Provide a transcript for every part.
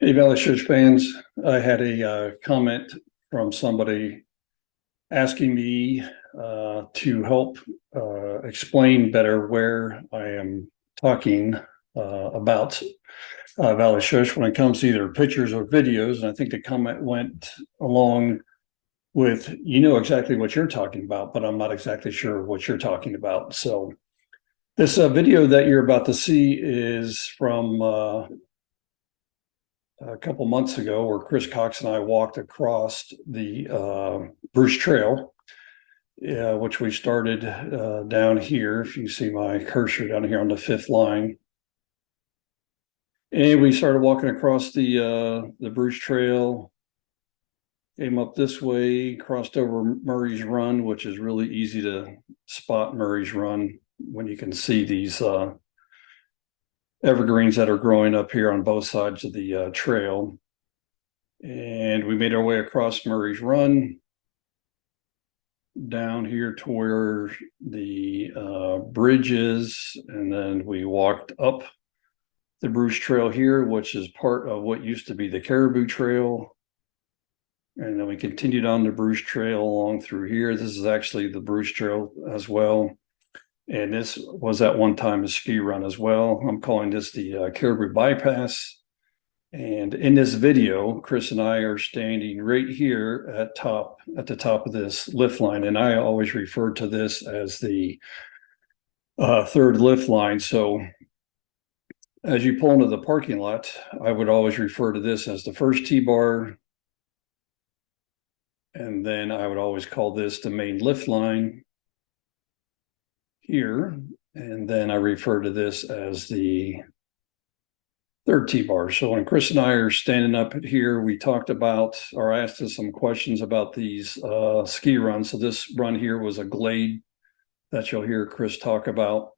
Hey, Valley Schuss fans, I had a comment from somebody asking me to help explain better where I am talking about Valley Schuss when it comes to either pictures or videos. And I think the comment went along with, you know exactly what you're talking about, but I'm not exactly sure what you're talking about. So this video that you're about to see is from a couple months ago where Chris Cox and I walked across the Bruce Trail, which we started down here. If you see my cursor down here on the fifth line. And we started walking across the Bruce Trail, came up this way, crossed over Murray's Run, which is really easy to spot Murray's Run when you can see these evergreens that are growing up here on both sides of the trail. And we made our way across Murray's Run down here to where the bridge is, and then we walked up the Bruce Trail here, which is part of what used to be the Caribou Trail. And then we continued on the Bruce Trail along through here. This is actually the Bruce Trail as well. And this was at one time a ski run as well. I'm calling this the Caribou Bypass. And in this video, Chris and I are standing right here at the top of this lift line. And I always refer to this as the third lift line. So as you pull into the parking lot, I would always refer to this as the first T-bar. And then I would always call this the main lift line here. And then I refer to this as the third T-bar. So when Chris and I are standing up here, we talked about, or I asked us some questions about these ski runs. So this run here was a glade that you'll hear Chris talk about.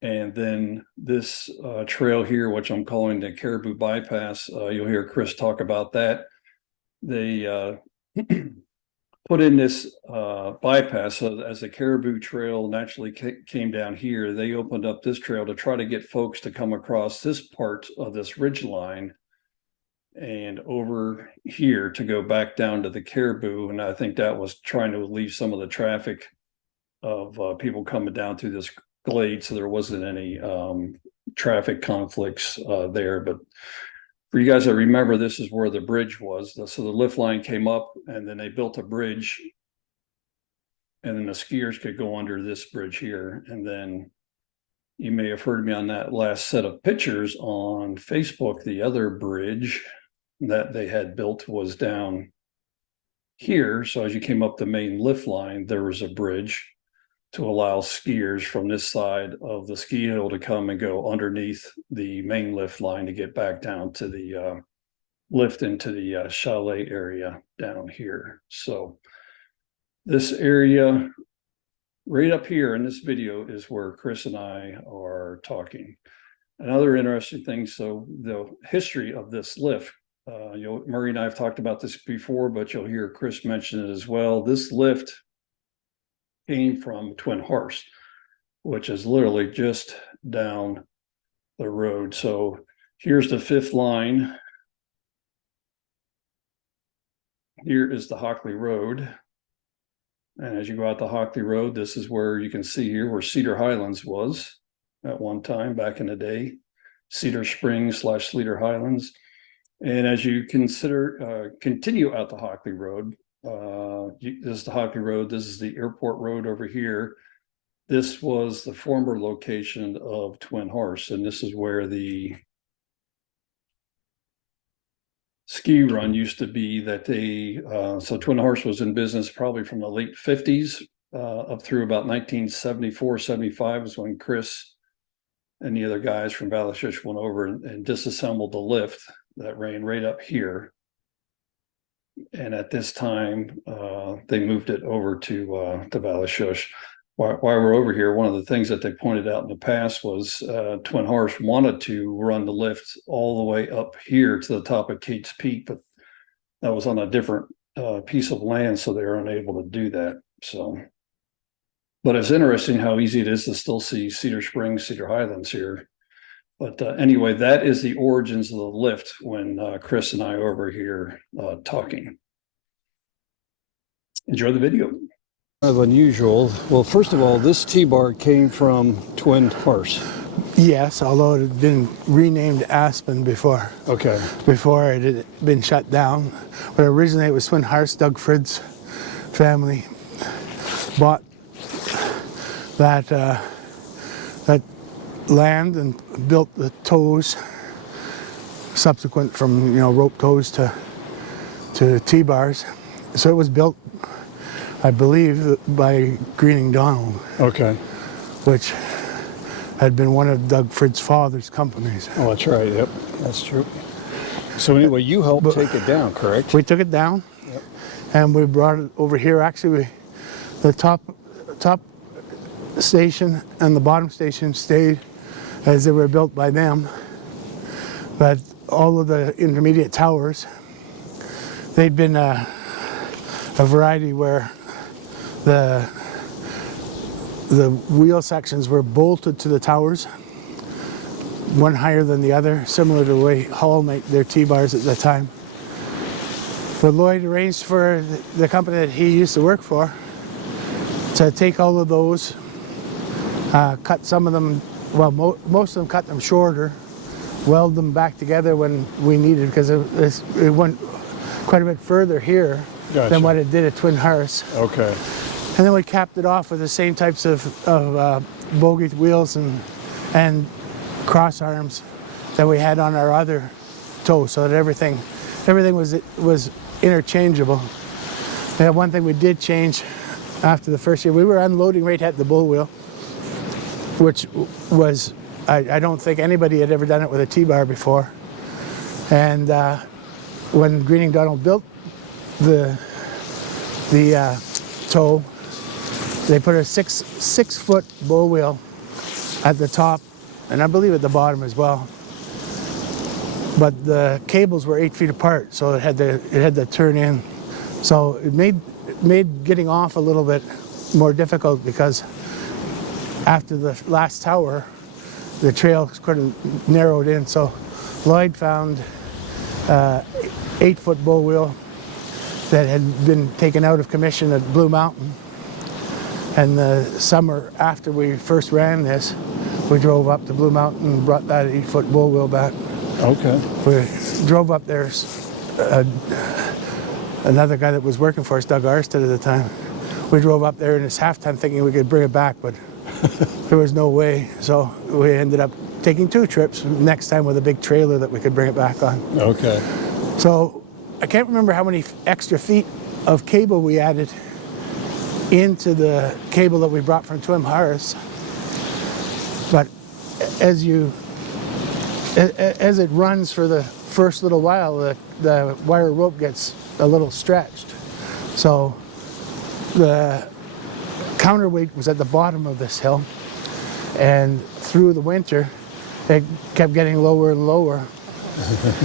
And then this trail here, which I'm calling the Caribou Bypass, you'll hear Chris talk about that. They put in this bypass, so as the Caribou Trail naturally came down here, they opened up this trail to try to get folks to come across this part of this ridge line and over here to go back down to the Caribou. And I think that was trying to relieve some of the traffic of people coming down through this glade, so there wasn't any traffic conflicts there. But for you guys that remember, this is where the bridge was. So the lift line came up and then they built a bridge, and then the skiers could go under this bridge here. And then you may have heard me on that last set of pictures on Facebook. The other bridge that they had built was down here. So as you came up the main lift line, there was a bridge to allow skiers from this side of the ski hill to come and go underneath the main lift line to get back down to the lift into the chalet area down here. So this area right up here in this video is where Chris and I are talking. Another interesting thing, so the history of this lift, Murray and I have talked about this before, but you'll hear Chris mention it as well. This lift came from Twin Horse, which is literally just down the road. So here's the fifth line. Here is the Hockley Road. And as you go out the Hockley Road, this is where you can see here where Cedar Highlands was at one time back in the day, Cedar Springs / Cedar Highlands. And as you continue out the Hockley Road, this is the Hockley Road. This is the airport road over here. This was the former location of Twin Horse, and this is where the ski run used to be. That they so Twin Horse was in business probably from the late 50s up through about 1974, 75 is when Chris and the other guys from Valley Schuss went over and disassembled the lift that ran right up here. And at this time, they moved it over to Valley Schuss. While we're over here, one of the things that they pointed out in the past was Twin Horse wanted to run the lift all the way up here to the top of Kate's Peak, but that was on a different piece of land, so they were unable to do that. So, but it's interesting how easy it is to still see Cedar Springs, Cedar Highlands here But anyway, that is the origins of the lift when Chris and I are over here talking. Enjoy the video. Of unusual. Well, first of all, this T-bar came from Twin Horse. Yes, although it had been renamed Aspen before. Okay. Before it had been shut down. But originally it was Twin Horse. Doug Frid's family bought that that land and built the tows, subsequent from rope tows to T-bars. So it was built, I believe, by Greening Donald. Okay. Which had been one of Doug Frid's father's companies. Oh, that's right. Yep, that's true. So anyway, you helped take it down, correct? We took it down, yep. And we brought it over here. Actually, the top station and the bottom station stayed as they were built by them. But all of the intermediate towers, they'd been a variety where the wheel sections were bolted to the towers, one higher than the other, similar to the way Hull made their T-bars at the time. But Lloyd arranged for the company that he used to work for to take all of those, cut some of them, well, most of them cut them shorter, weld them back together when we needed, because it went quite a bit further here than what it did at Twin Horse. Okay. And then we capped it off with the same types of bogie wheels and cross arms that we had on our other tow, so that everything was interchangeable. And one thing we did change after the first year, we were unloading right at the bull wheel, which was, I don't think anybody had ever done it with a T-bar before. And when Greening Donald built the tow, they put a six foot bull wheel at the top, and I believe at the bottom as well. But the cables were 8 feet apart, so it had to turn in. So it made getting off a little bit more difficult, because after the last tower, the trail couldn't narrowed in. So Lloyd found 8 foot bull wheel that had been taken out of commission at Blue Mountain. And the summer after we first ran this, we drove up to Blue Mountain and brought that 8 foot bull wheel back. Okay. We drove up there, another guy that was working for us, Doug Arstead at the time, we drove up there in his half-time thinking we could bring it back, but there was no way. So we ended up taking 2 trips, next time with a big trailer that we could bring it back on. Okay. So I can't remember how many extra feet of cable we added into the cable that we brought from Twin Horse, but as it runs for the first little while, the wire rope gets a little stretched. So the counterweight was at the bottom of this hill, and through the winter it kept getting lower and lower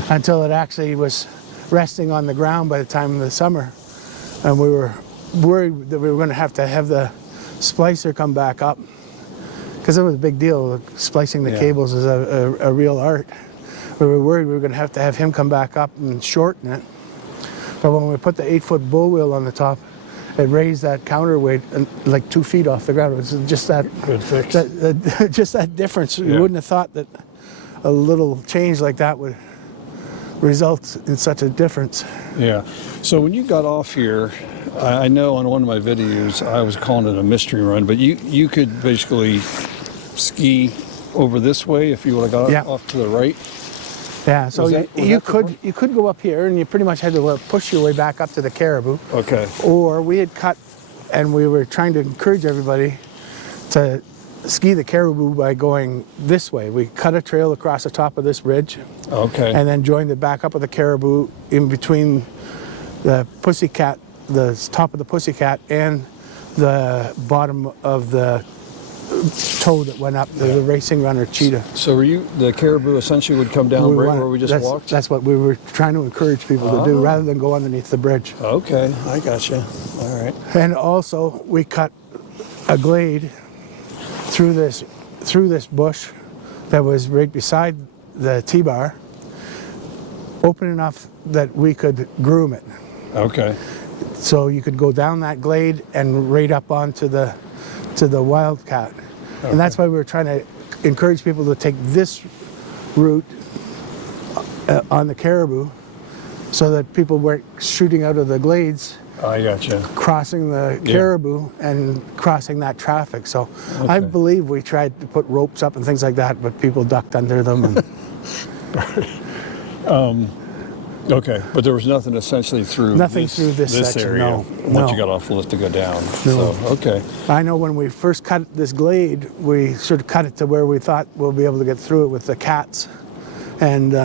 until it actually was resting on the ground by the time of the summer. And we were worried that we were going to have the splicer come back up, because it was a big deal. Splicing the cables is a real art. We were worried we were going to have him come back up and shorten it. But when we put the 8 foot bull wheel on the top, it raised that counterweight like 2 feet off the ground. It was just that good fix. Just that difference. Yeah. You wouldn't have thought that a little change like that would result in such a difference. Yeah. So when you got off here, I know on one of my videos I was calling it a mystery run, but you could basically ski over this way if you would have got off to the right. Yeah, so you could go up here, and you pretty much had to push your way back up to the Caribou. Okay. Or we had cut, and we were trying to encourage everybody to ski the Caribou by going this way. We cut a trail across the top of this ridge. Okay. And then joined it back up with the Caribou in between the Pussycat, the top of the Pussycat, and the bottom of the toe that went up, the racing runner Cheetah. So were you, the Caribou essentially would come down where we just walked? That's what we were trying to encourage people to do, rather than go underneath the bridge. Okay, I gotcha. All right. And also we cut a glade through this bush that was right beside the T-bar, open enough that we could groom it. Okay. So you could go down that glade and right up onto the wildcat. Okay. And that's why we were trying to encourage people to take this route on the caribou, so that people weren't shooting out of the glades, I gotcha. crossing the caribou and crossing that traffic. So I Okay. believe we tried to put ropes up and things like that, but people ducked under them. And Okay, but there was nothing essentially through Nothing through this section, area no, once no. you got off the list to go down. No. So, okay. I know when we first cut this glade, we sort of cut it to where we thought we'll be able to get through it with the cats. And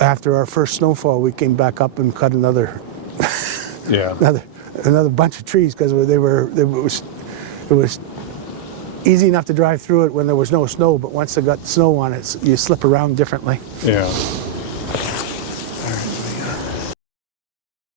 after our first snowfall, we came back up and cut another Yeah. another bunch of trees, because it was easy enough to drive through it when there was no snow, but once it got snow on it, you slip around differently. Yeah.